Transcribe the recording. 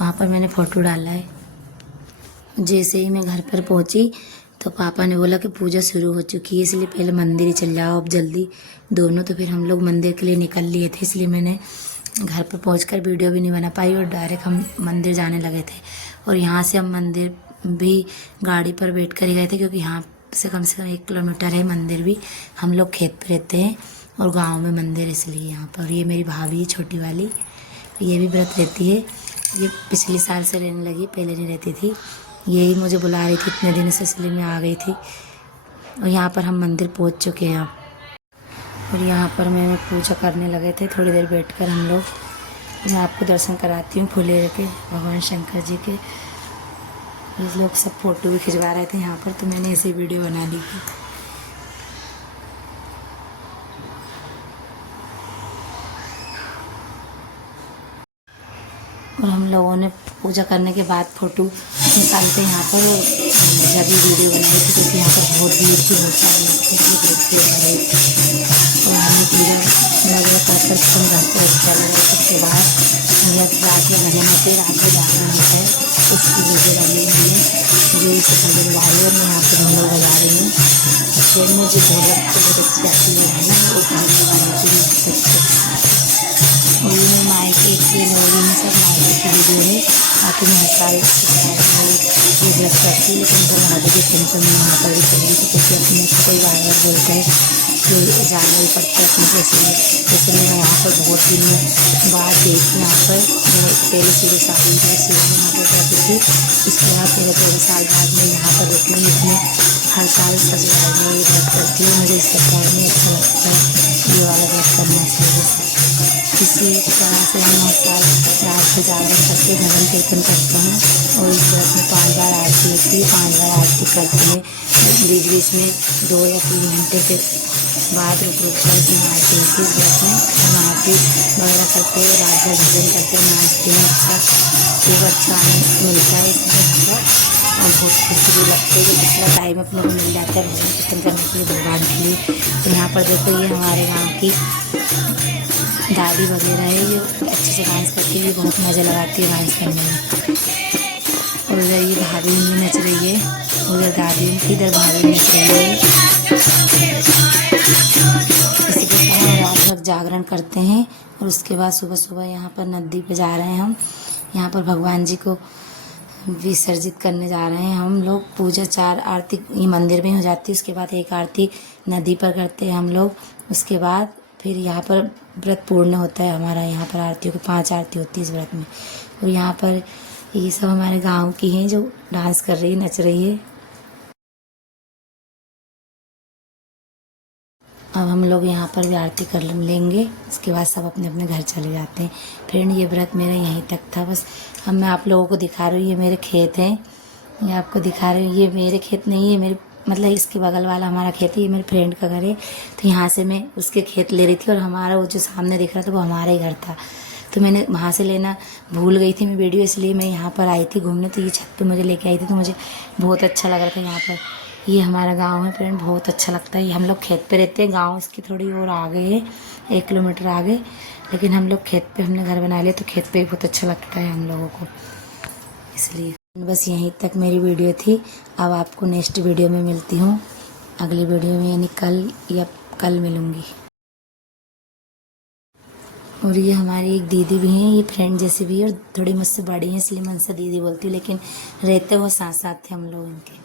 वहाँ पर मैंने फ़ोटो डाला है। जैसे ही मैं घर पर पहुँची तो पापा ने बोला कि पूजा शुरू हो चुकी है, इसलिए पहले मंदिर ही चल जाओ अब जल्दी दोनों। तो फिर हम लोग मंदिर के लिए निकल लिए थे, इसलिए मैंने घर पर पहुंचकर वीडियो भी नहीं बना पाई और डायरेक्ट हम मंदिर जाने लगे थे। और यहाँ से हम मंदिर भी गाड़ी पर बैठ कर ही गए थे, क्योंकि यहाँ से कम 1 किलोमीटर है मंदिर भी। हम लोग खेत पे रहते हैं और गांव में मंदिर, इसलिए यहाँ पर। ये मेरी भाभी है छोटी वाली, ये भी व्रत रहती है। ये पिछले साल से रहने लगी, पहले नहीं रहती थी। यही मुझे बुला रही थी इतने दिन से, इसलिए मैं आ गई थी। और यहाँ पर हम मंदिर पहुँच चुके हैं अब। और यहाँ पर मैंने पूजा करने लगे थे, थोड़ी देर बैठकर हम लोग। मैं आपको दर्शन कराती हूँ फुलेरे के, भगवान शंकर जी के। ये लोग सब फ़ोटो भी खिंचवा रहे थे यहाँ पर, तो मैंने ऐसी वीडियो बना ली थी। और हम लोगों ने पूजा करने के बाद फ़ोटो निकालते यहाँ पर जब भी वीडियो बनाई थी, क्योंकि यहाँ पर बहुत भीड़ थी, बहुत सारे लोग थे, और हम पूजा वगैरह कर हम घर पर चले गए। उसके बाद जब रात में महीने से रात को जाना होता है, उसकी वीडियो डाली हुई है जो इसे खबर वाली। और मैं यहाँ पर हम लोग बजा रही हूँ। फिर मुझे बहुत अच्छी आती है वो वीडियो बनाती हूँ। और ये मैं मायके के लोग सब मायके की वीडियो है, ताकि मैं हर साल ये व्रत करती हूँ। लेकिन जब हमारे के टेंशन में वहाँ पर भी चली थी, क्योंकि अपने से कोई बार बार बोलता है कि जाना ही पड़ता है अपने जैसे में। जैसे मैं यहाँ पर बहुत दिन बाद गई थी, यहाँ पर पहले शुरू शादी शुरू में यहाँ पर करती थी। उसके बाद 13 साल बाद मैं यहाँ पर रहती हूँ। इसमें हर साल ससुराल में ये व्रत करती हूँ। मुझे इस ससुराल में अच्छा लगता है ये वाला व्रत करना चाहिए। इसी तरह से हम 9 साल रात को जागरण करके भजन कीर्तन करते हैं। और इस व्रत में 5 बार आरती होती है, 5 बार आरती करते हैं। बीच बीच में 2 या 3 घंटे के बाद रुक कर इसमें आरती होती है। इस व्रत में हम आरती वगैरह करते हैं, रात भर भजन करते हैं, नाचते हैं। अच्छा आनंद मिलता है इसमें और बहुत खुशी भी लगती है कि जितना टाइम अपने को मिल जाता है भजन कीर्तन करने के लिए, भगवान के लिए। तो यहाँ पर देखो ये हमारे गाँव की दादी वगैरह है, ये अच्छे से डांस करती है, बहुत मज़ा लगाती है डांस करने में। और उधर ये भाभी उनकी नच रही है, उधर दादी उनकी, इधर भाभी नच रही है। इसी के साथ हम रात भर जागरण करते हैं। और उसके बाद सुबह सुबह यहाँ पर नदी पे जा रहे हैं हम। यहाँ पर भगवान जी को विसर्जित करने जा रहे हैं हम लोग। पूजा 4 आरती ये मंदिर में हो जाती है, उसके बाद 1 आरती नदी पर करते हैं हम लोग। उसके बाद फिर यहाँ पर व्रत पूर्ण होता है हमारा। यहाँ पर आरतियों की 5 आरती होती है इस व्रत में। और यहाँ पर ये सब हमारे गांव की हैं जो डांस कर रही है, नच रही है। अब हम लोग यहाँ पर भी आरती कर लेंगे, उसके बाद सब अपने अपने घर चले जाते हैं। फ्रेंड ये व्रत मेरा यहीं तक था बस। अब मैं आप लोगों को दिखा रही हूँ, ये मेरे खेत हैं, ये आपको दिखा रही हूँ। ये मेरे खेत नहीं है, मेरे मतलब इसके बगल वाला हमारा खेत है, ये मेरे फ्रेंड का घर है। तो यहाँ से मैं उसके खेत ले रही थी और हमारा वो जो सामने दिख रहा था वो हमारा ही घर था। तो मैंने वहाँ से लेना भूल गई थी मैं वीडियो, इसलिए मैं यहाँ पर आई थी घूमने। तो ये छत पे मुझे लेके आई थी, तो मुझे बहुत अच्छा लग रहा था यहाँ पर। ये हमारा गांव है फ्रेंड, बहुत अच्छा लगता है। ये हम लोग खेत पे रहते हैं, गांव इसकी थोड़ी और आगे है, 1 किलोमीटर आगे। लेकिन हम लोग खेत पे हमने घर बना लिया, तो खेत पे बहुत अच्छा लगता है हम लोगों को, इसलिए। बस यहीं तक मेरी वीडियो थी। अब आपको नेक्स्ट वीडियो में मिलती हूँ, अगली वीडियो में, यानी कल मिलूँगी। और ये हमारी एक दीदी भी हैं, ये फ्रेंड जैसी भी है और थोड़ी मुझसे बड़ी हैं, इसलिए मैं उनसे दीदी बोलती हूँ। लेकिन रहते वो साथ साथ थे हम लोग इनके।